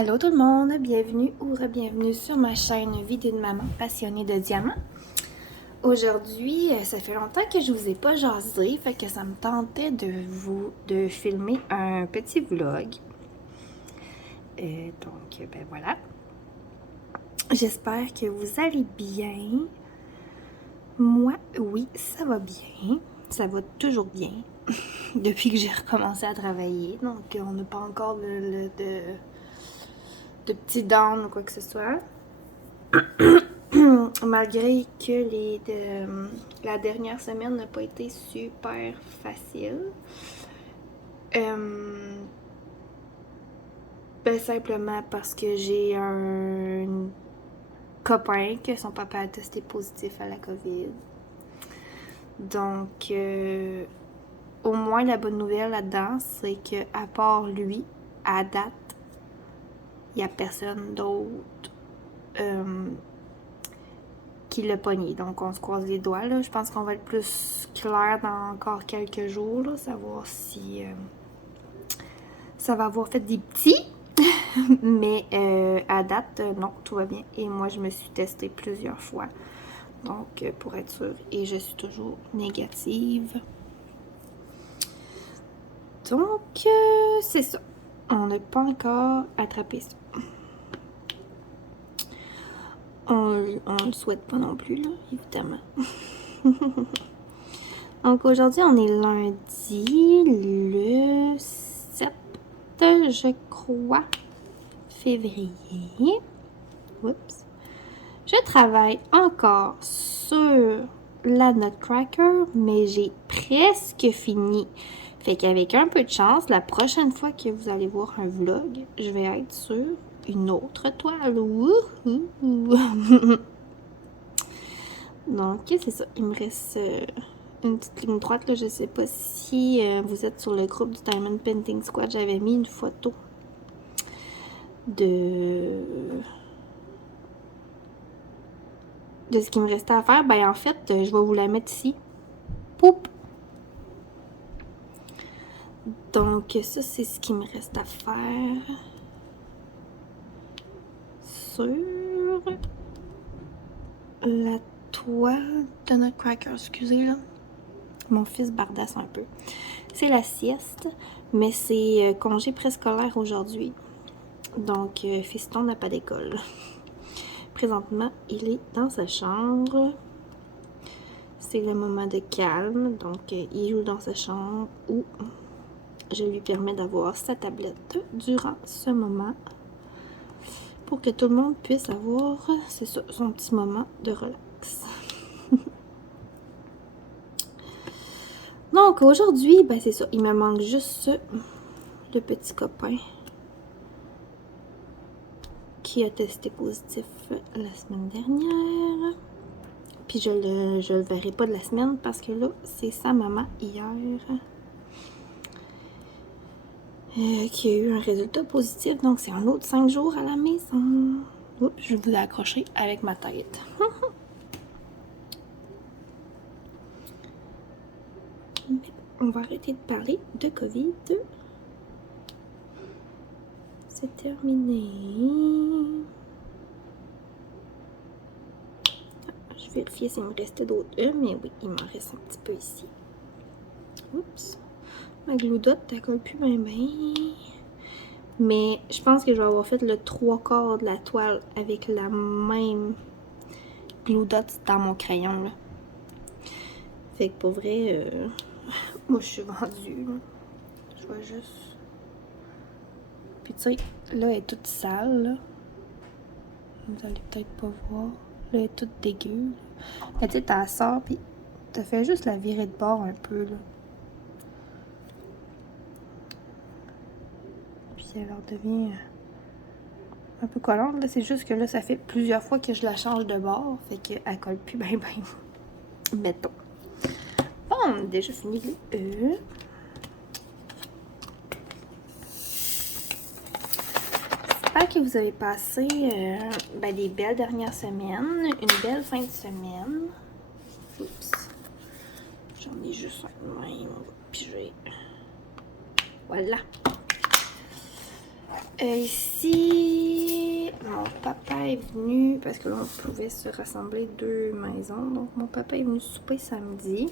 Allô tout le monde, bienvenue ou re-bienvenue sur ma chaîne Vie d'une maman passionnée de diamants. Aujourd'hui, ça fait longtemps que je vous ai pas jasé, fait que ça me tentait de filmer un petit vlog. Donc, ben voilà. J'espère que vous allez bien. Moi, oui, ça va bien. Ça va toujours bien. Depuis que j'ai recommencé à travailler. Donc, on n'a pas encore de petits downs ou quoi que ce soit. Malgré que la dernière semaine n'a pas été super facile. Ben simplement parce que j'ai un copain que son papa a testé positif à la COVID. Donc, au moins la bonne nouvelle là-dedans, c'est que à part lui, à date, il n'y a personne d'autre qui l'a pogné. Donc, on se croise les doigts. Là. Je pense qu'on va être plus clair dans encore quelques jours, là, savoir si ça va avoir fait des petits. Mais à date, non, tout va bien. Et moi, je me suis testée plusieurs fois. Donc, pour être sûre. Et je suis toujours négative. Donc, c'est ça. On n'a pas encore attrapé ça. On le souhaite pas non plus, là, évidemment. Donc, aujourd'hui, on est lundi, le 7, je crois, février. Oups. Je travaille encore sur la Nutcracker, mais j'ai presque fini. Fait qu'avec un peu de chance, la prochaine fois que vous allez voir un vlog, je vais être sur une autre toile. Wouhou! Donc, c'est ça. Il me reste une petite ligne droite. Là. Je sais pas si vous êtes sur le groupe du Diamond Painting Squad. J'avais mis une photo de ce qui me restait à faire. Ben, en fait, je vais vous la mettre ici. Poup! Donc, ça, c'est ce qui me reste à faire sur la toile de Nutcracker. Excusez, là. Mon fils bardasse un peu. C'est la sieste, mais c'est congé préscolaire aujourd'hui. Donc, fiston n'a pas d'école. Présentement, il est dans sa chambre. C'est le moment de calme. Donc, il joue dans sa chambre où je lui permets d'avoir sa tablette durant ce moment pour que tout le monde puisse avoir, c'est ça, son petit moment de relax. Donc, aujourd'hui, ben c'est ça, il me manque juste le petit copain qui a testé positif la semaine dernière. Puis je le verrai pas de la semaine parce que là, c'est sa maman hier qui a eu un résultat positif. Donc, c'est un autre 5 jours à la maison. Oups, je vous ai accroché avec ma tête. On va arrêter de parler de COVID. C'est terminé. Je vais vérifier s'il me restait d'autres mais oui, il m'en reste un petit peu ici. Oups. Ma gloudotte, elle colle plus bien. Mais je pense que je vais avoir fait le 3/4 de la toile avec la même gloudotte dans mon crayon. Là. Fait que pour vrai, moi je suis vendue. Là. Je vois juste. Puis tu sais, là elle est toute sale. Là. Vous allez peut-être pas voir. Là elle est toute dégueu. Mais tu sais, t'as sort puis t'as fait juste la virer de bord un peu. Là. Puis elle leur devient un peu collante. C'est juste que là, ça fait plusieurs fois que je la change de bord. Fait qu'elle colle plus bien. Mettons. Bon, on a déjà fini le E. J'espère que vous avez passé des belles dernières semaines. Une belle fin de semaine. Oups. J'en ai juste un de même. On va piger. Voilà. Ici, mon papa est venu, parce que là, on pouvait se rassembler 2 maisons. Donc, mon papa est venu souper samedi.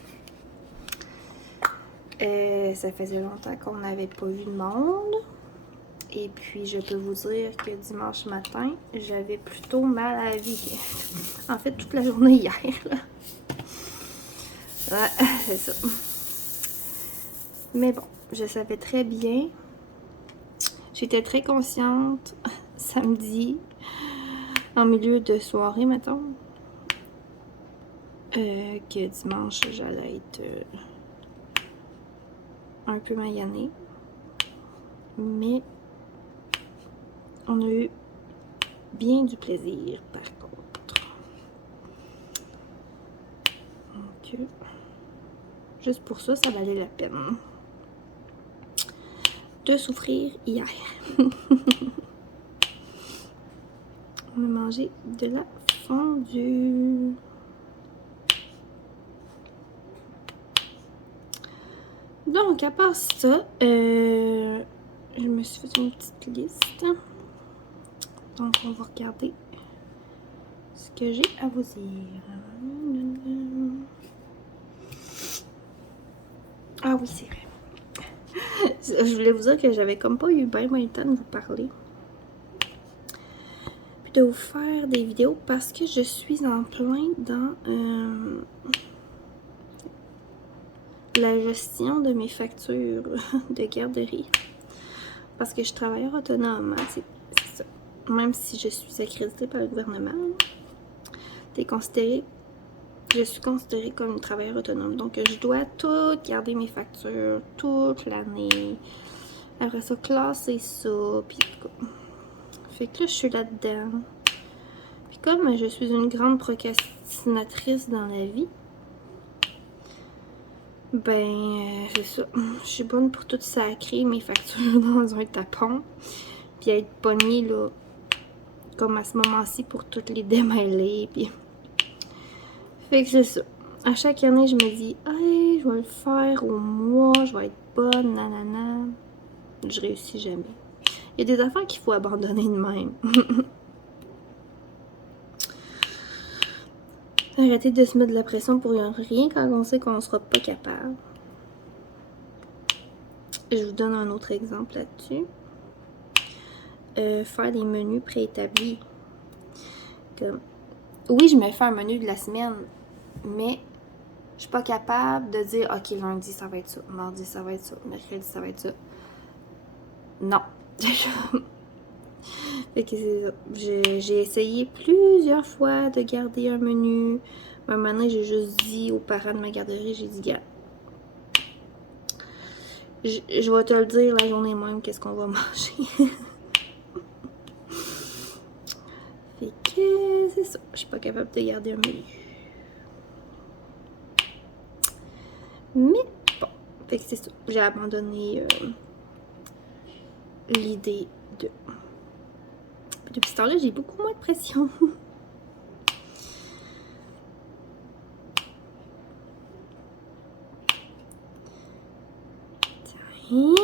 Ça faisait longtemps qu'on n'avait pas vu de monde. Et puis, je peux vous dire que dimanche matin, j'avais plutôt mal à la vie. En fait, toute la journée hier, là. Ouais, c'est ça. Mais bon, je savais très bien. J'étais très consciente samedi, en milieu de soirée, mettons, que dimanche, j'allais être un peu maganée. Mais on a eu bien du plaisir, par contre. Donc, juste pour ça, ça valait la peine de souffrir hier. On a mangé de la fondue. Donc, à part ça, je me suis fait une petite liste. Donc, on va regarder ce que j'ai à vous dire. Ah oui, c'est vrai. Je voulais vous dire que j'avais comme pas eu bien le temps de vous parler. Puis de vous faire des vidéos parce que je suis en plein dans la gestion de mes factures de garderie. Parce que je suis travailleur autonome, hein, c'est ça. Même si je suis accréditée par le gouvernement, je suis considérée comme une travailleuse autonome. Donc, je dois tout garder mes factures toute l'année. Après ça, classer ça. Puis, fait que là, je suis là-dedans. Puis, comme je suis une grande procrastinatrice dans la vie, ben, c'est ça. Je suis bonne pour tout sacrer mes factures dans un tapon. Puis, être pognée, là, comme à ce moment-ci, pour toutes les démêler. Puis, fait que c'est ça. À chaque année, je me dis, hey, je vais le faire au mois, je vais être bonne, nanana. Je réussis jamais. Il y a des affaires qu'il faut abandonner de même. Arrêter de se mettre de la pression pour rien quand on sait qu'on ne sera pas capable. Je vous donne un autre exemple là-dessus. Faire des menus préétablis. Comme, oui, je me fais un menu de la semaine, mais je suis pas capable de dire, ok, lundi ça va être ça, mardi ça va être ça, mercredi ça va être ça. Non. Fait que c'est ça. J'ai essayé plusieurs fois de garder un menu. Un moment donné, j'ai juste dit aux parents de ma garderie, j'ai dit, gars, je vais te le dire la journée même, qu'est-ce qu'on va manger. Fait que c'est ça. Je suis pas capable de garder un menu. Mais bon, fait que c'est ça. J'ai abandonné l'idée de... Depuis ce temps-là, j'ai beaucoup moins de pression. Tiens.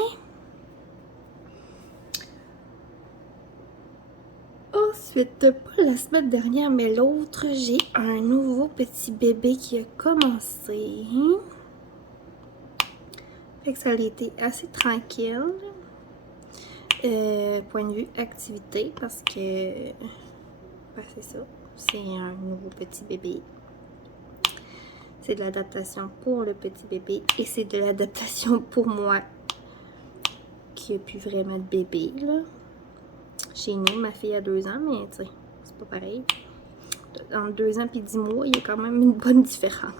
Ensuite, pas la semaine dernière, mais l'autre, j'ai un nouveau petit bébé qui a commencé. Fait que ça a été assez tranquille. Point de vue activité, parce que ben, c'est ça, c'est un nouveau petit bébé. C'est de l'adaptation pour le petit bébé et c'est de l'adaptation pour moi qui a plus vraiment de bébé là. Chez nous, ma fille a 2 ans, mais tu sais, c'est pas pareil. En 2 ans et 10 mois, il y a quand même une bonne différence.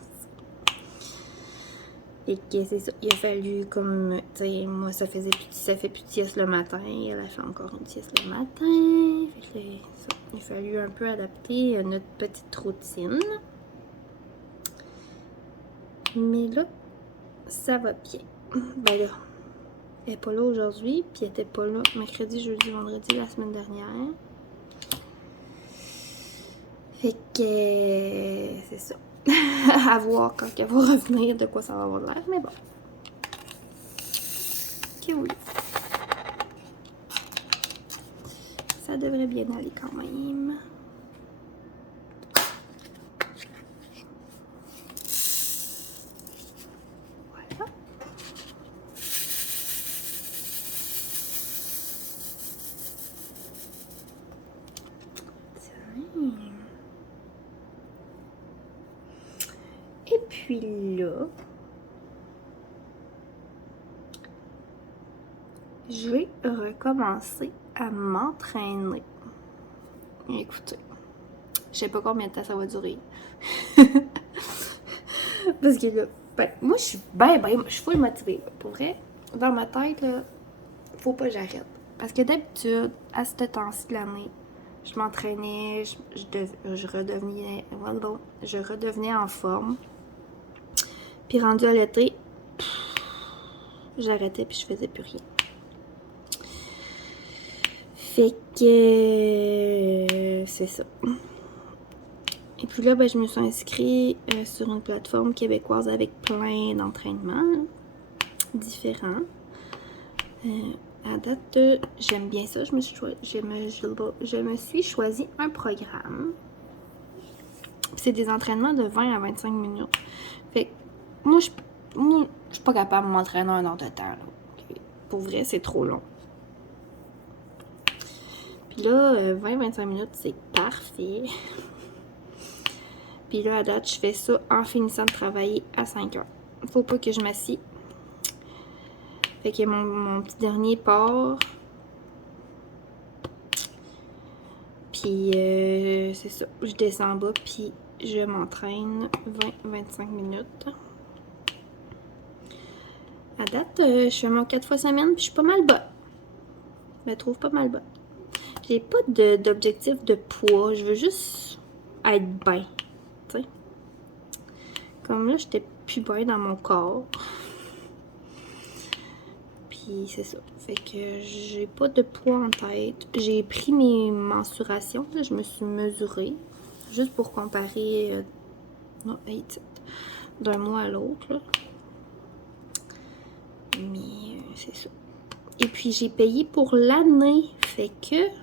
Et que c'est ça, il a fallu comme, tu sais, moi ça fait plus de sieste le matin, elle a fait encore une sieste le matin. Fait que ça, il a fallu un peu adapter notre petite routine. Mais là, ça va bien. Ben là, elle est pas là aujourd'hui, puis elle était pas là mercredi, jeudi, vendredi la semaine dernière. Fait que c'est ça. À voir quand elle va revenir de quoi ça va avoir l'air, mais bon. Que oui. ça devrait bien aller quand même. Voilà. Et puis là, je vais recommencer à m'entraîner. Écoutez, je sais pas combien de temps ça va durer. Parce que là, ben, moi je suis je suis full motivée. Pour vrai, dans ma tête, là, faut pas que j'arrête. Parce que d'habitude, à ce temps-ci de l'année, je m'entraînais, je redevenais en forme. Puis rendu à l'été, j'arrêtais puis je faisais plus rien. Fait que c'est ça. Et puis là, ben, je me suis inscrite sur une plateforme québécoise avec plein d'entraînements différents. À date, j'aime bien ça. Je me suis choisi un programme. C'est des entraînements de 20 à 25 minutes. Fait que moi, je suis pas capable de m'entraîner un heure de temps. Là. Pour vrai, c'est trop long. Puis là, 20-25 minutes, c'est parfait. Puis là, à date, je fais ça en finissant de travailler à 5 heures. Faut pas que je m'assieds. Fait que mon petit dernier part. Puis c'est ça. Je descends en bas, puis je m'entraîne 20-25 minutes. À date, je fais mon 4 fois semaine, puis je suis pas mal bonne. Je me trouve pas mal bonne. J'ai pas d'objectif de poids. Je veux juste être bien. Tu sais. Comme là, j'étais plus bien dans mon corps. Puis c'est ça. Fait que j'ai pas de poids en tête. J'ai pris mes mensurations. Là, je me suis mesurée. Juste pour comparer d'un mois à l'autre. Mais c'est ça. Et puis j'ai payé pour l'année. Fait que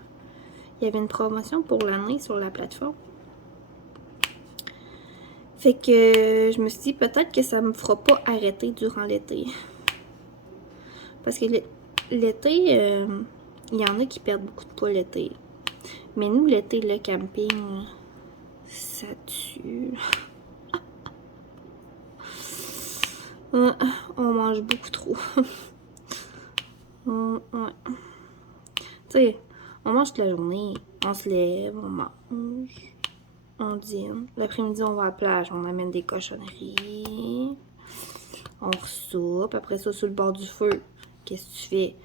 il y avait une promotion pour l'année sur la plateforme. Fait que je me suis dit peut-être que ça me fera pas arrêter durant l'été. Parce que l'été, il y en a qui perdent beaucoup de poids l'été. Mais nous, l'été, le camping, ça tue. On mange beaucoup trop. Ouais. Tu sais, on mange toute la journée. On se lève, on mange, on dîne. L'après-midi, on va à la plage, on amène des cochonneries. On ressoupe. Après ça, sur le bord du feu, qu'est-ce que tu fais?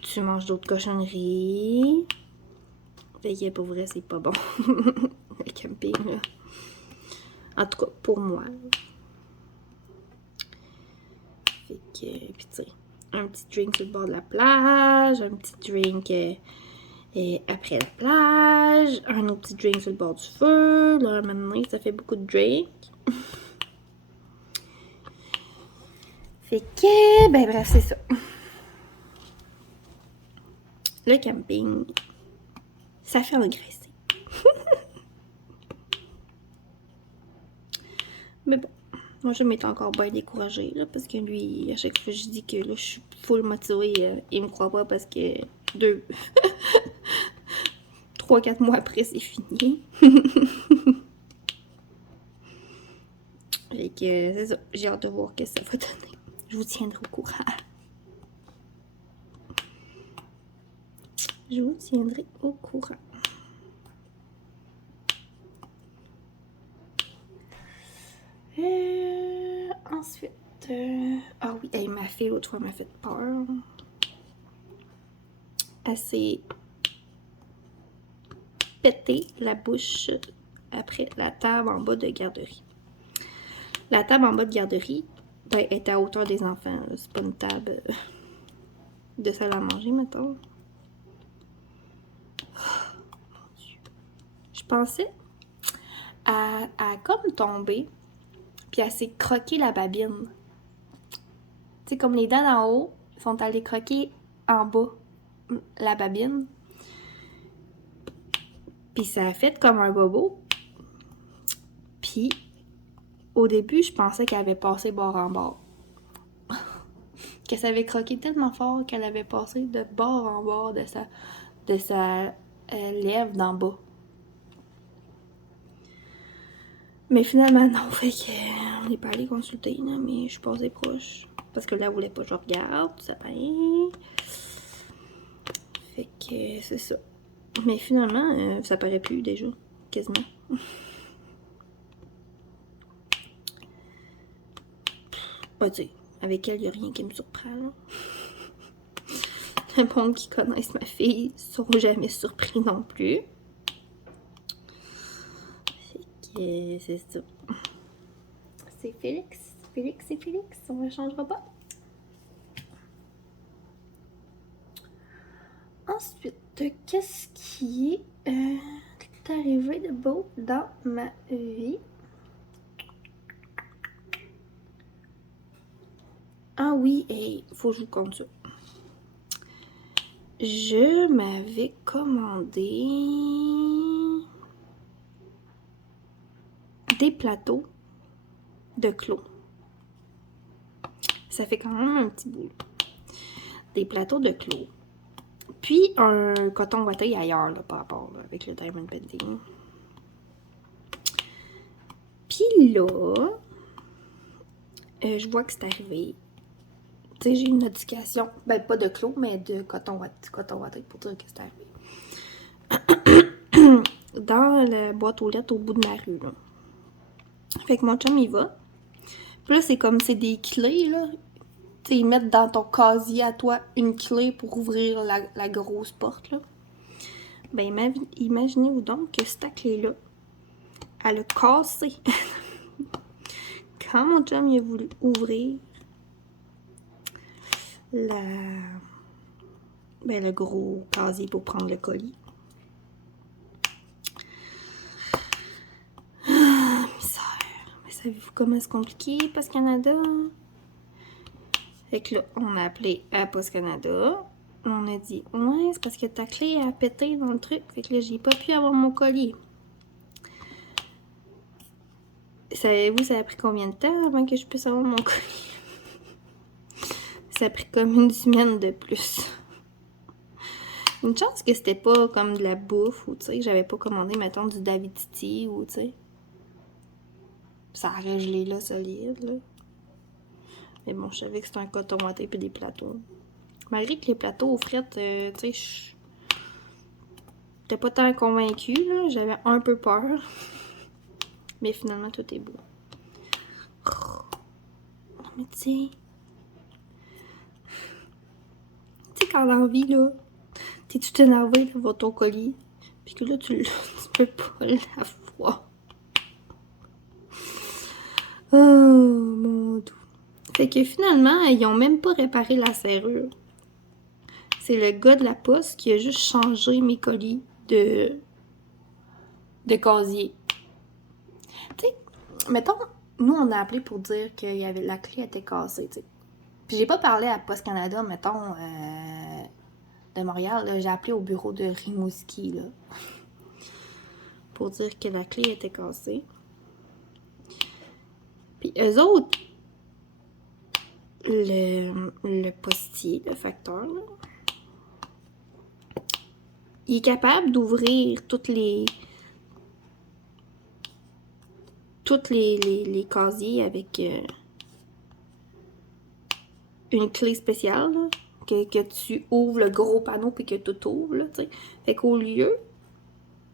Tu manges d'autres cochonneries. Fait que pour vrai, c'est pas bon. Le camping, là. En tout cas, pour moi. Fait que, puis tu sais, un petit drink sur le bord de la plage, un petit drink après la plage, un autre petit drink sur le bord du feu. Là, maintenant, ça fait beaucoup de drinks. Fait que, ben bref, c'est ça. Le camping, ça fait engraisser. Mais bon, moi je m'étais encore bien découragée, là, parce que lui, à chaque fois que je dis que là, je suis full motivée, il me croit pas parce que 3-4 mois après, c'est fini. Fait que c'est ça, j'ai hâte de voir ce que ça va donner. Je vous tiendrai au courant. Je vous tiendrai au courant. Ensuite, ah oui, ma fille l'autre fois m'a fait peur. Elle s'est pété la bouche après la table en bas de garderie. La table en bas de garderie ben, est à hauteur des enfants. C'est pas une table de salle à manger, mettons. Oh, mon Dieu. Je pensais à comme tomber, puis elle s'est croqué la babine. Tu sais, comme les dents d'en haut sont allées croquer en bas la babine. Puis ça a fait comme un bobo. Puis au début, je pensais qu'elle avait passé bord en bord. Qu'elle savait croquer tellement fort qu'elle avait passé de bord en bord de sa lèvre d'en bas. Mais finalement, non, fait qu'on n'est pas allé consulter, là, mais je suis passée proche. Parce que là, elle voulait pas que je regarde, tout ça paraît. Fait que c'est ça. Mais finalement, ça paraît plus déjà, quasiment. Bah, tu sais, avec elle, il n'y a rien qui me surprend, là. Le monde qui connaissent ma fille ne seront jamais surpris non plus. Fait que c'est ça. C'est Félix. Félix, c'est Félix. On ne changera pas. Ensuite, qu'est-ce qui est arrivé de beau dans ma vie? Ah oui, hey, faut que je vous compte ça. Je m'avais commandé des plateaux de clos. Ça fait quand même un petit bout. Des plateaux de clos. Puis un coton ouaté ailleurs, là, par rapport là, avec le diamond painting. Puis là, je vois que c'est arrivé. Tu sais, j'ai une notification, ben pas de clos, mais de coton ouaté pour dire que c'est arrivé. Dans la boîte aux lettres au bout de ma rue, là. Fait que mon chum, il va. Puis là, c'est comme, c'est des clés, là. Tu sais, ils mettent dans ton casier à toi une clé pour ouvrir la grosse porte, là. Ben, imaginez-vous donc que cette clé-là, elle a cassé. Quand mon chum, il a voulu ouvrir le gros casier pour prendre le colis. Ah, misère. Mais savez-vous comment c'est compliqué, Post Canada? Fait que là, on a appelé à Post Canada. On a dit, ouais, c'est parce que ta clé a pété dans le truc. Fait que là, j'ai pas pu avoir mon colis. Savez-vous, ça a pris combien de temps avant que je puisse avoir mon colis? Ça a pris comme une semaine de plus. Une chance que c'était pas comme de la bouffe ou, tu sais, que j'avais pas commandé, mettons, du David Titi ou, tu sais. Ça aurait gelé là, solide, là. Mais bon, je savais que c'était un coton ouaté puis des plateaux. Malgré que les plateaux aux frites, tu sais, j'étais pas tant convaincue, là. J'avais un peu peur. Mais finalement, tout est beau. Non, mais tu sais... Tu sais, quand dans la vie, là, t'es tout énervé d'avoir ton colis, puis que là, tu peux pas l'avoir. Oh, mon Dieu. Fait que finalement, ils ont même pas réparé la serrure. C'est le gars de la poste qui a juste changé mes colis de casier. Tu sais, mettons, nous, on a appelé pour dire que la clé était cassée, tu sais. Puis j'ai pas parlé à Post Canada, mettons, de Montréal, là. J'ai appelé au bureau de Rimouski, là, pour dire que la clé était cassée. Puis eux autres, le postier, le facteur, là, il est capable d'ouvrir toutes les casiers avec une clé spéciale, là, que tu ouvres le gros panneau puis que tout ouvre, là, tu sais. Fait qu'au lieu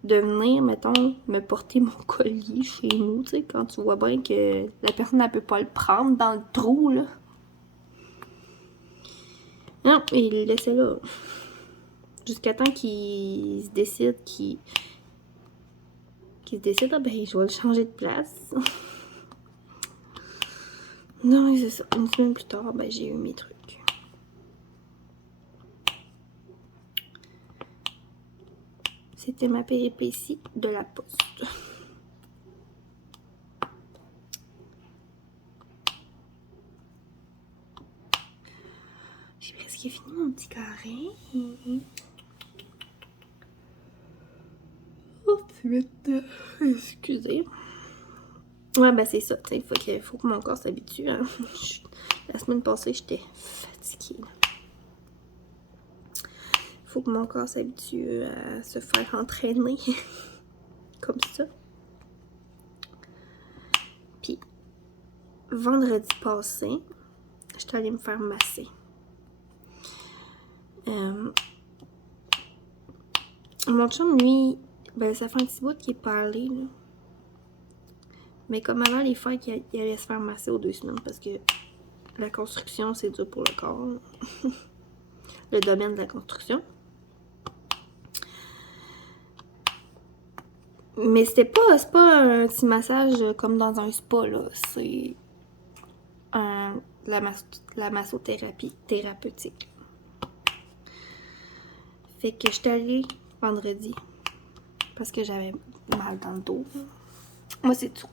de venir, mettons, me porter mon colis chez nous, tu sais, quand tu vois bien que la personne, elle peut pas le prendre dans le trou, là. Non, il le laissait là. Jusqu'à temps qu'il se décide ah ben, je vais le changer de place. Non, c'est ça. Une semaine plus tard, ben, j'ai eu mes trucs. C'était ma péripétie de la poste. J'ai presque fini mon petit carré. Ouf. ensuite, excusez. Ouais, ben c'est ça, tu sais, faut que mon corps s'habitue. Hein. La semaine passée, j'étais fatiguée. Faut que mon corps s'habitue à se faire entraîner comme ça. Puis, vendredi passé, j'étais allée me faire masser. Mon chum, lui, ben ça fait un petit bout qu'il est pas allé, là. Mais comme avant les fêtes, il allait se faire masser aux 2 semaines parce que la construction, c'est dur pour le corps. Le domaine de la construction. Mais c'est pas un petit massage comme dans un spa, là. C'est la massothérapie thérapeutique. Fait que j'étais allée vendredi parce que j'avais mal dans le dos. Moi, c'est tout.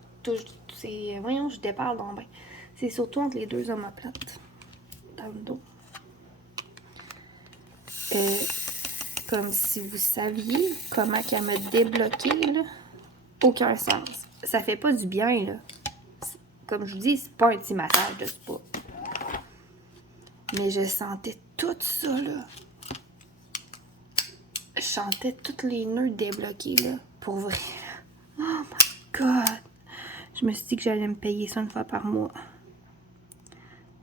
Voyons, je déparle donc ben. C'est surtout entre les 2 omoplates dans le dos. Comme si vous saviez comment qu'elle m'a débloqué, là. Aucun sens. Ça fait pas du bien, là. Comme je vous dis, c'est pas un petit massage de spa. Mais je sentais tout ça, là. Je sentais tous les nœuds débloqués, là. Pour vrai. Oh my God! Je me suis dit que j'allais me payer ça 1 fois par mois.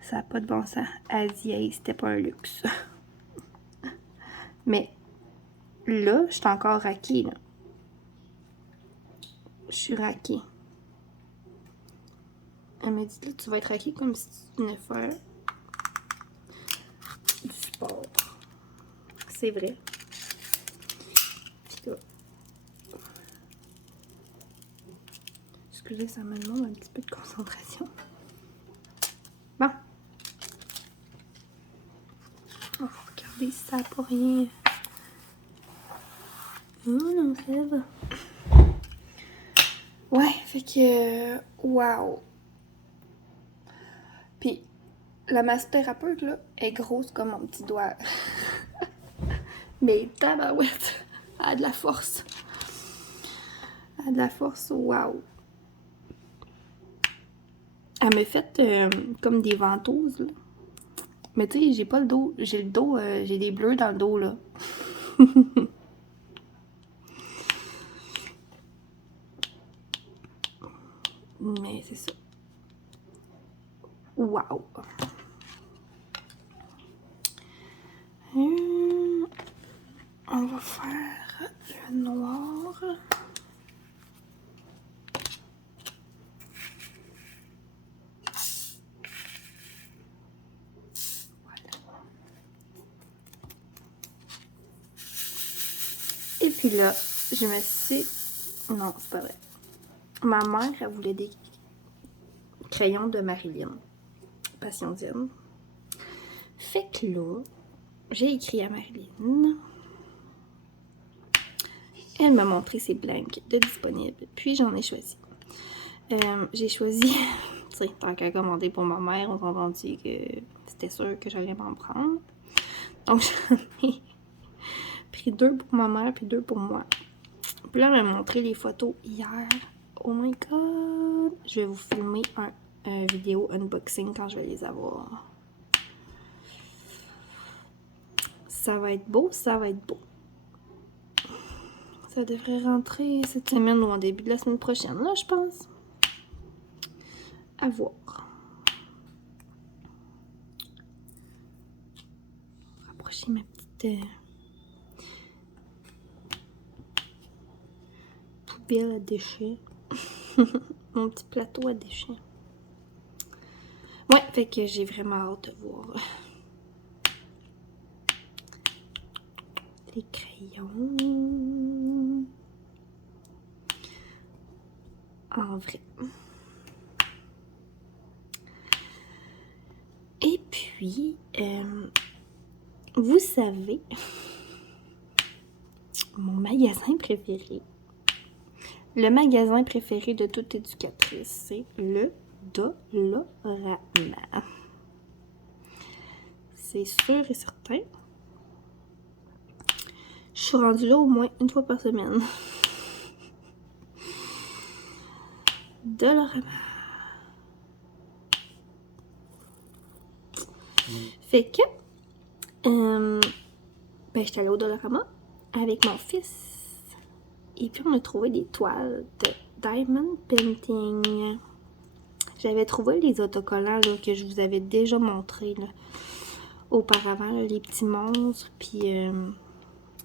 Ça n'a pas de bon sens. Elle dit, hey, c'était pas un luxe. Mais là, je suis encore raquée, là. Je suis raquée. Elle me dit, là, tu vas être raquée comme si tu venais faire du sport. C'est vrai. Puis là. Excusez, ça me demande un petit peu de concentration. Bon. Oh, regardez, ça n'a pas rien. Oh non, ça va. Ouais, fait que... Wow! Puis, la massothérapeute, là, est grosse comme mon petit doigt. Mais tabarouette! Elle a de la force. Elle a de la force, wow! Elle m'a fait comme des ventouses, là. Mais tu sais, j'ai pas le dos. J'ai le dos, j'ai des bleus dans le dos, là. Mais c'est ça. Wow! On va faire le noir. Et puis là, je me suis... Non, c'est pas vrai. Ma mère, elle voulait des crayons de Marilyn. Passiondienne. Fait que là, j'ai écrit à Marilyn. Elle m'a montré ses blanks de disponibles. Puis j'en ai choisi. J'ai choisi... tu sais, tant qu'à commander pour ma mère, on s'est entendu que c'était sûr que j'allais m'en prendre. Donc j'en ai... pris 2 pour ma mère puis 2 pour moi. Puis là, elle m'a montré les photos hier. Oh my God! Je vais vous filmer un vidéo unboxing quand je vais les avoir. Ça va être beau, ça va être beau. Ça devrait rentrer cette semaine ou en début de la semaine prochaine, là, je pense. À voir. Rapprocher ma petite... poubelle à déchets. Mon petit plateau à déchets. Ouais, fait que j'ai vraiment hâte de voir les crayons. En vrai. Et puis, vous savez, mon magasin préféré. Le magasin préféré de toute éducatrice, c'est le Dollarama. C'est sûr et certain. Je suis rendue là au moins 1 fois par semaine. Dollarama. Fait que, j'étais allée au Dollarama avec mon fils. Et puis, on a trouvé des toiles de Diamond Painting. J'avais trouvé les autocollants là, que je vous avais déjà montré là, auparavant, là, les petits monstres, puis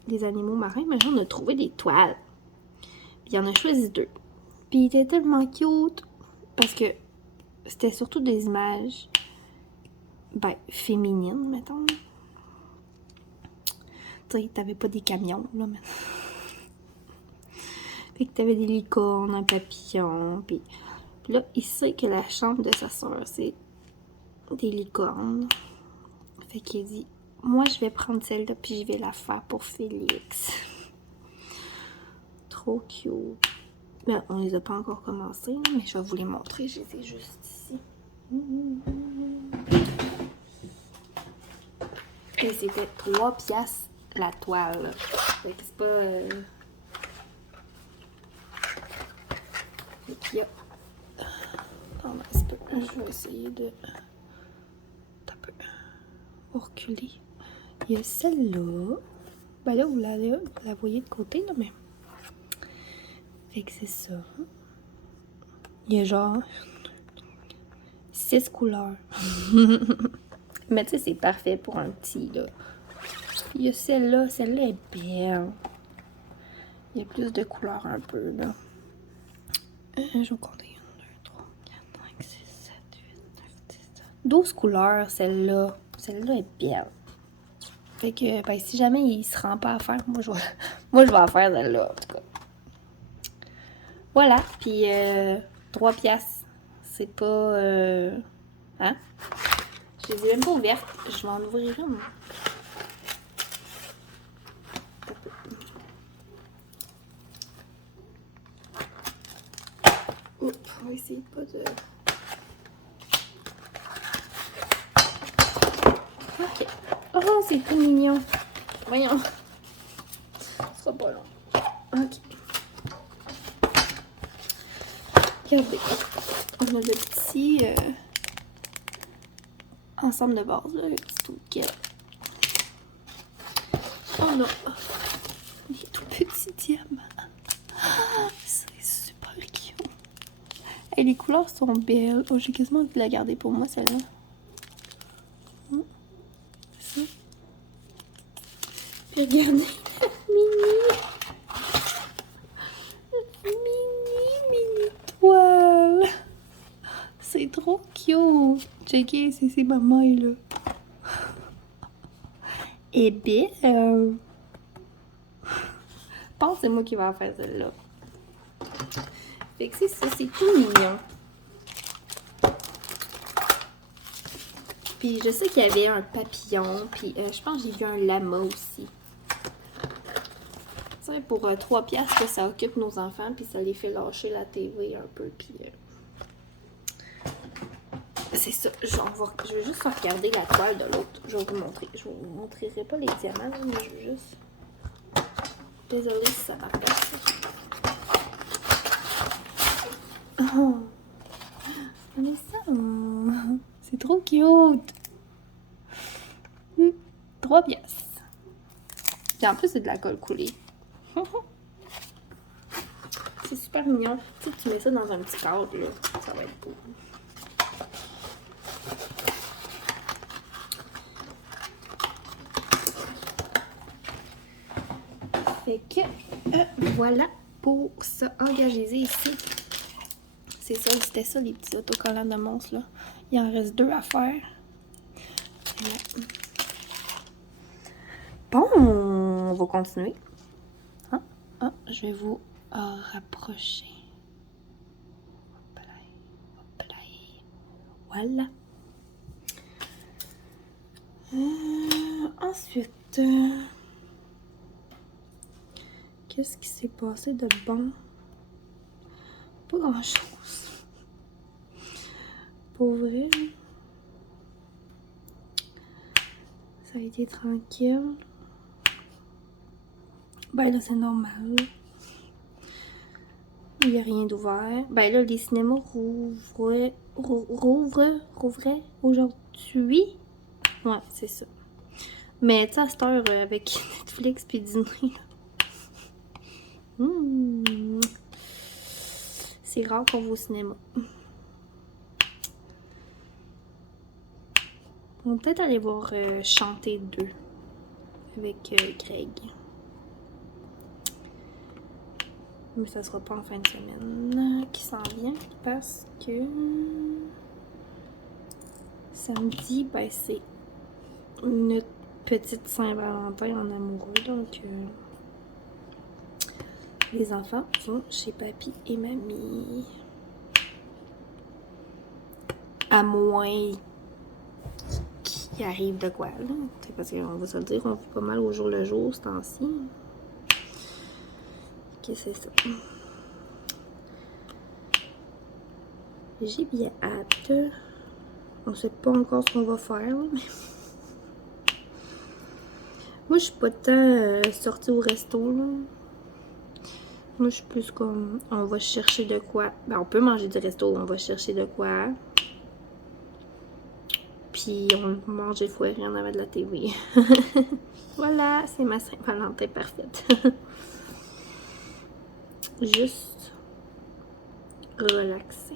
les animaux marins. Mais on a trouvé des toiles. Puis, il en a choisi 2. Puis, il était tellement cute parce que c'était surtout des images, féminines, mettons. Tu sais, t'avais pas des camions, là, mais... Fait que t'avais des licornes, un papillon, puis là, il sait que la chambre de sa soeur, c'est des licornes. Fait qu'il dit, moi, je vais prendre celle-là, puis je vais la faire pour Félix. Trop cute. Ben, on les a pas encore commencé, mais je vais vous les montrer. Je les ai juste ici. Et c'était 3 piastres la toile. Fait que c'est pas... Fait qu'il y a... Attends un petit peu. Je vais essayer de... Un peu. Pour reculer. Il y a celle-là. Ben là, vous la voyez de côté, là, mais... Fait que c'est ça. Il y a genre 6 couleurs. Mais tu sais, c'est parfait pour un petit, là. Il y a celle-là. Celle-là est belle. Il y a plus de couleurs un peu, là. Je vais compter. 1, 2, 3, 4, 5, 6, 7, 8, 9, 10, 12 couleurs, celle-là. Celle-là est belle. Fait que, ben, si jamais il se rend pas à faire, moi, je vais en faire celle-là, en tout cas. Voilà. Puis, 3 piastres. C'est pas... Hein? Je les ai même pas ouvertes. Je vais en ouvrir une. Oups, on va essayer pas de... Ok. Oh, c'est tout mignon. Voyons. Ce sera pas long. Ok. Regardez. On a le petit ensemble de base, là, le petit touquet. Oh non. Les tout petits diamants. C'est super cute. Et les couleurs sont belles. Oh, j'ai quasiment envie de la garder pour moi, celle-là. Ça. Puis regardez, mini toile. C'est trop cute. Checkez, c'est ces mamans là. Et belle. Je pense que c'est moi qui vais en faire celle-là. Fait que c'est ça, c'est tout mignon. Puis je sais qu'il y avait un papillon, puis je pense que j'ai vu un lama aussi. Tu sais, pour 3 piastres, ça occupe nos enfants, puis ça les fait lâcher la TV un peu, puis... C'est ça, je vais juste regarder la toile de l'autre. Je vais vous montrer. Je vous montrerai pas les diamants, mais je veux juste... Désolée si ça marche pas. Oh! Regardez ça! C'est trop cute! 3 piastres. Et en plus, c'est de la colle coulée. C'est super mignon. Tu sais, tu mets ça dans un petit cadre, là. Ça va être beau. Fait que, voilà pour ça. Engagez ici. C'est ça, c'était ça, les petits autocollants de monstres, là. Il en reste 2 à faire. Bon, on va continuer. Ah, je vais vous rapprocher. Voilà. Ensuite, qu'est-ce qui s'est passé de bon? Pas grand-chose. Pour vrai, ça a été tranquille. Ben là, c'est normal. Il n'y a rien d'ouvert. Ben là, les cinémas rouvraient aujourd'hui. Ouais, c'est ça. Mais tu sais, à cette heure, avec Netflix puis Disney, c'est rare qu'on va au cinéma. On va peut-être aller voir Chanter 2 avec Greg. Mais ça sera pas en fin de semaine qui s'en vient parce que samedi, ben c'est notre petite Saint-Valentin en amoureux, donc les enfants vont chez papy et mamie. À moins qu'il arrive de quoi, là. Parce qu'on va se le dire, on vit pas mal au jour le jour ce temps-ci. Ok, c'est ça. J'ai bien hâte. On sait pas encore ce qu'on va faire, là, mais... Moi, je suis pas tant sortie au resto, là. Moi, je suis plus comme... On va chercher de quoi. Ben, on peut manger du resto, on va chercher de quoi. Puis, on mange des foirés en avant de la TV. Voilà, c'est ma Saint-Valentin parfaite. Juste relaxer.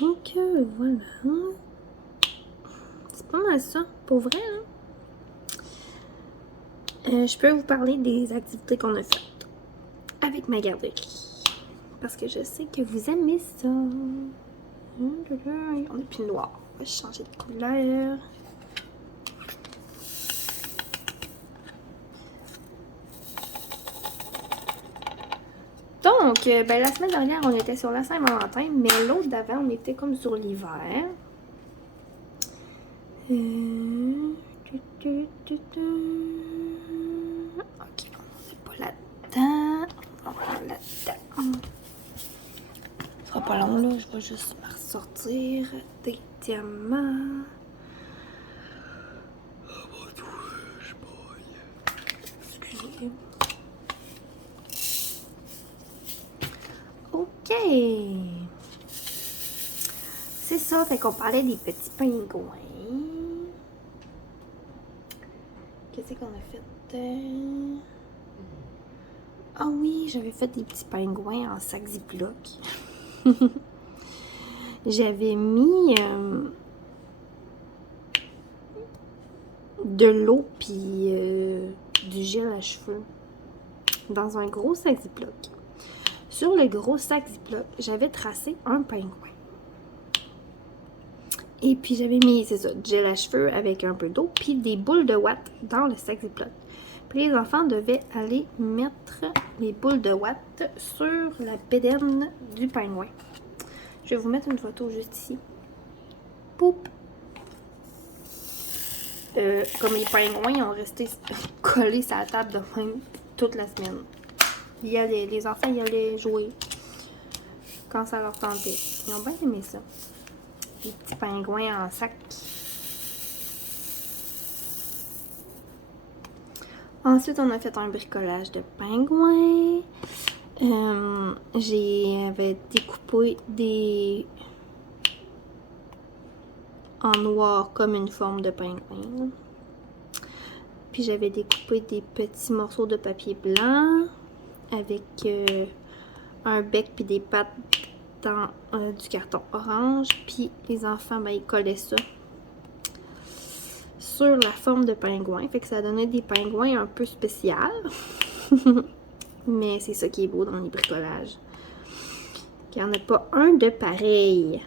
Donc, voilà. C'est pas mal ça, pour vrai, hein? Je peux vous parler des activités qu'on a faites avec ma garderie. Parce que je sais que vous aimez ça. On a plus le noir. On va changer de couleur. Donc, ben, la semaine dernière, on était sur la Saint-Valentin, mais l'autre d'avant, on était comme sur l'hiver. Ok, on n'est pas là-dedans. On va là-dedans. Ce sera pas long, là. Je vais juste me ressortir des diamants. Excusez. Ok. C'est ça, fait qu'on parlait des petits pingouins. Qu'est-ce qu'on a fait? Ah oui, j'avais fait des petits pingouins en sac Ziploc. J'avais mis de l'eau puis du gel à cheveux dans un gros sac Ziploc. Sur le gros sac Ziploc, j'avais tracé un pingouin. Et puis j'avais mis, c'est ça, du gel à cheveux avec un peu d'eau, puis des boules de ouate dans le sac Ziploc. Puis les enfants devaient aller mettre les boules de ouate sur la bédaine du pingouin. Je vais vous mettre une photo juste ici. Poup! Comme les pingouins ont resté collés sur la table de même toute la semaine. Les enfants y allaient jouer quand ça leur tentait. Ils ont bien aimé ça. Les petits pingouins en sac. Ensuite, on a fait un bricolage de pingouins. J'avais découpé des... en noir comme une forme de pingouin. Puis j'avais découpé des petits morceaux de papier blanc avec un bec puis des pattes dans du carton orange. Puis les enfants, ben, ils collaient ça sur la forme de pingouin. Fait que ça donnait des pingouins un peu spéciaux. Mais c'est ça qui est beau dans les bricolages. Il n'y en a pas un de pareil.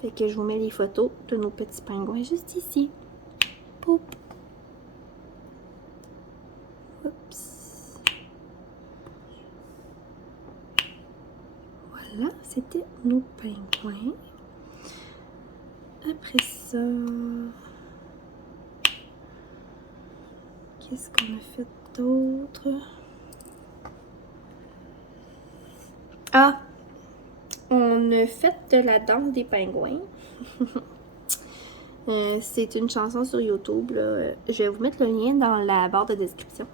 Fait que je vous mets les photos de nos petits pingouins juste ici. Poup. Oups. Voilà, c'était nos pingouins. Après ça, qu'est-ce qu'on a fait d'autre? Ah! On a fait de la danse des pingouins. C'est une chanson sur YouTube, là. Je vais vous mettre le lien dans la barre de description.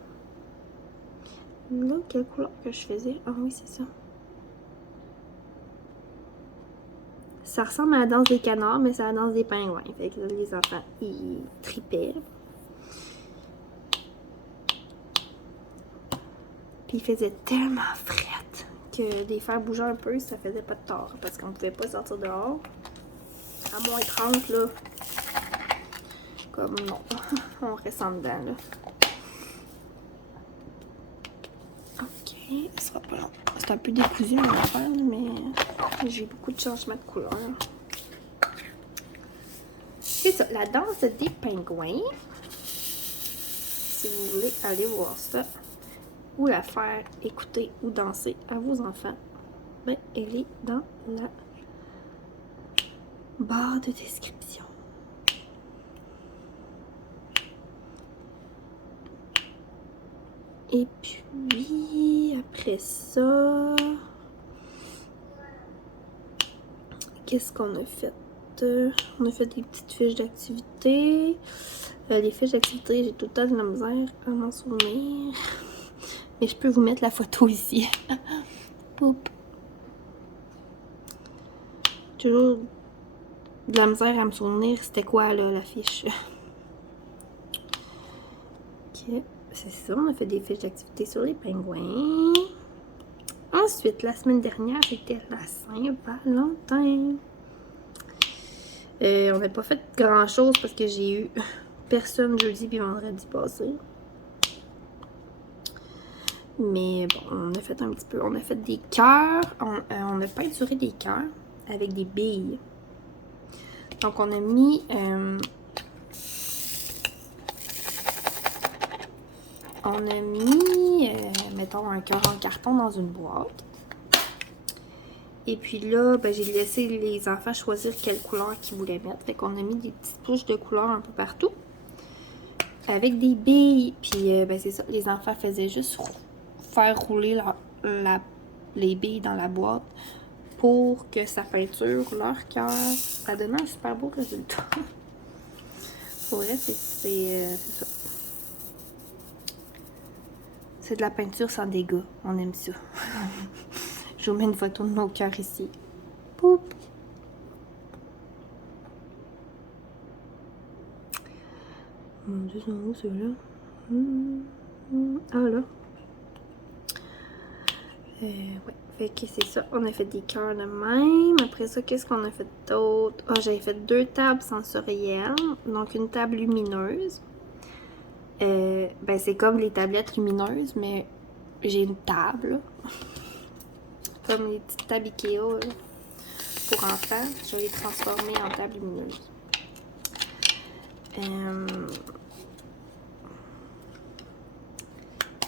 Là, quelle couleur que je faisais? Ah oui, c'est ça. Ça ressemble à la danse des canards, mais c'est la danse des pingouins. Fait que là, les enfants, ils tripaient. Puis il faisait tellement fret que les faire bouger un peu, ça faisait pas de tort. Parce qu'on pouvait pas sortir dehors. À moins 30, là. Comme non. On reste en dedans, là. Ok, ce sera pas long. C'est un peu décousu mon affaire, mais j'ai beaucoup de changements de couleur. C'est ça, la danse des pingouins. Si vous voulez aller voir ça, ou la faire écouter ou danser à vos enfants, ben, elle est dans la barre de description. Et puis, après ça, qu'est-ce qu'on a fait? On a fait des petites fiches d'activité. Les fiches d'activité, j'ai tout le temps de la misère à m'en souvenir. Mais je peux vous mettre la photo ici. Poup. Toujours de la misère à me souvenir c'était quoi là la fiche. Ok, c'est ça, on a fait des fiches d'activité sur les pingouins. Ensuite, la semaine dernière, c'était la Saint-Valentin. On n'a pas fait grand chose parce que j'ai eu personne jeudi puis vendredi passé. Mais bon, on a fait un petit peu. On a fait des cœurs. On a peinturé des cœurs avec des billes. Donc, on a mis... mettons, un cœur en carton dans une boîte. Et puis là, ben, j'ai laissé les enfants choisir quelle couleur qu'ils voulaient mettre. Fait qu'on a mis des petites touches de couleur un peu partout. Avec des billes. Puis, ben, c'est ça. Les enfants faisaient juste faire rouler les billes dans la boîte pour que ça peinture leur cœur. Ça donnait un super beau résultat. Pour vrai, c'est ça. C'est de la peinture sans dégâts. On aime ça. Je vous mets une photo de nos cœurs ici. Poup! Mon Dieu, c'est où ceux-là? Ah là. Ouais, fait que c'est ça. On a fait des cœurs de même. Après ça, qu'est-ce qu'on a fait d'autre? Ah, j'avais fait 2 tables sensorielles. Donc, une table lumineuse. Ben, c'est comme les tablettes lumineuses, mais j'ai une table. Comme les petites tables Ikea là, pour enfants. Je vais les transformer en table lumineuse.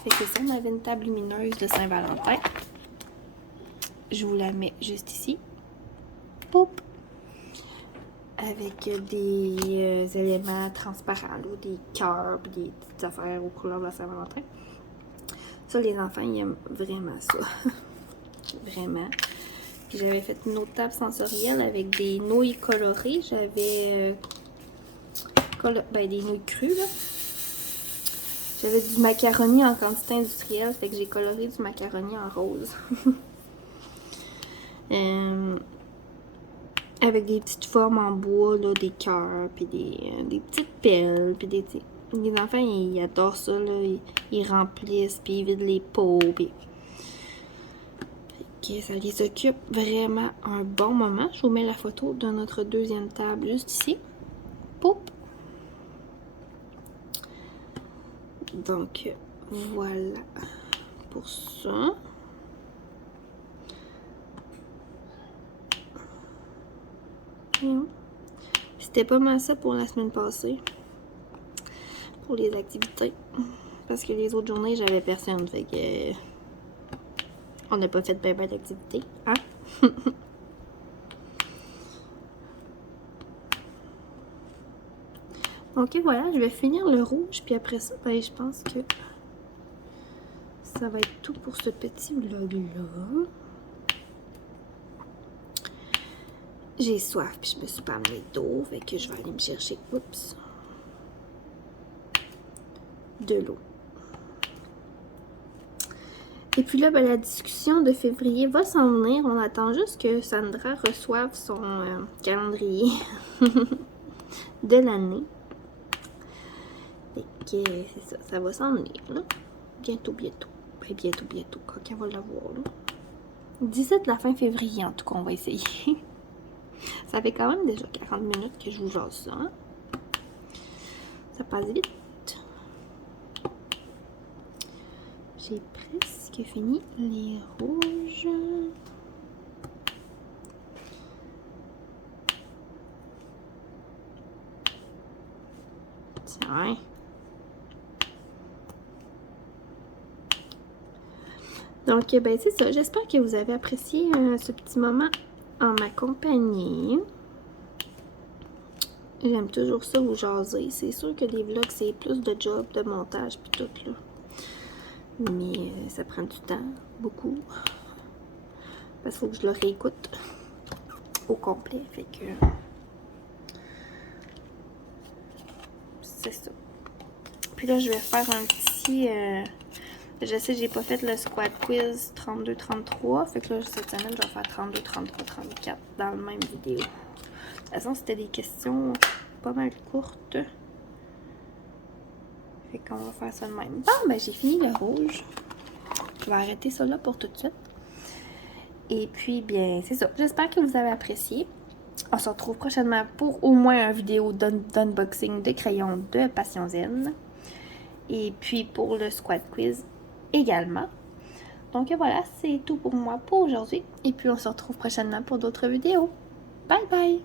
Fait que ça, on avait une table lumineuse de Saint-Valentin. Je vous la mets juste ici. Poup! Avec des éléments transparents, là, des cœurs, des petites affaires aux couleurs de la Saint-Valentin. Ça, les enfants, ils aiment vraiment ça. Vraiment. Puis j'avais fait une autre table sensorielle avec des nouilles colorées. J'avais des nouilles crues, là. J'avais du macaroni en quantité industrielle, fait que j'ai coloré du macaroni en rose. Avec des petites formes en bois, là, des cœurs, puis des petites pelles, puis les enfants, ils adorent ça, là. Ils remplissent, puis ils vident les pots, puis... Okay, ça les occupe vraiment un bon moment. Je vous mets la photo de notre deuxième table juste ici. Poup! Donc, voilà pour ça. C'était pas mal ça pour la semaine passée. Pour les activités. Parce que les autres journées, j'avais personne. Fait que... on n'a pas fait bien d'activités. Hein? Donc voilà, je vais finir le rouge. Puis après ça, ben, je pense que ça va être tout pour ce petit vlog-là. J'ai soif, puis je me suis pas amené d'eau. Fait que je vais aller me chercher, oups, de l'eau. Et puis là, ben, la discussion de février va s'en venir. On attend juste que Sandra reçoive son calendrier de l'année. Fait que c'est ça, ça va s'en venir, là. Bientôt. Ben, bientôt, quand elle va l'avoir, là. 17 la fin février, en tout cas, on va essayer. Ça fait quand même déjà 40 minutes que je vous jase ça. Hein? Ça passe vite. J'ai presque fini les rouges. Tiens. Donc, ben c'est ça. J'espère que vous avez apprécié ce petit moment en ma compagnie. J'aime toujours ça vous jaser. C'est sûr que des vlogs, c'est plus de job, de montage, puis tout, là. Mais ça prend du temps, beaucoup. Parce qu'il faut que je le réécoute au complet. Fait que c'est ça. Puis là, je vais faire un petit... je sais que j'ai pas fait le squad quiz 32-33. Fait que là, cette semaine, je vais faire 32, 33, 34 dans la même vidéo. De toute façon, c'était des questions pas mal courtes. Fait qu'on va faire ça de même. Bon, ben j'ai fini le rouge. Je vais arrêter ça là pour tout de suite. Et puis, bien, c'est ça. J'espère que vous avez apprécié. On se retrouve prochainement pour au moins une vidéo d'unboxing de crayons de Passion Zen. Et puis pour le squad quiz également. Donc voilà, c'est tout pour moi pour aujourd'hui. Et puis on se retrouve prochainement pour d'autres vidéos. Bye bye!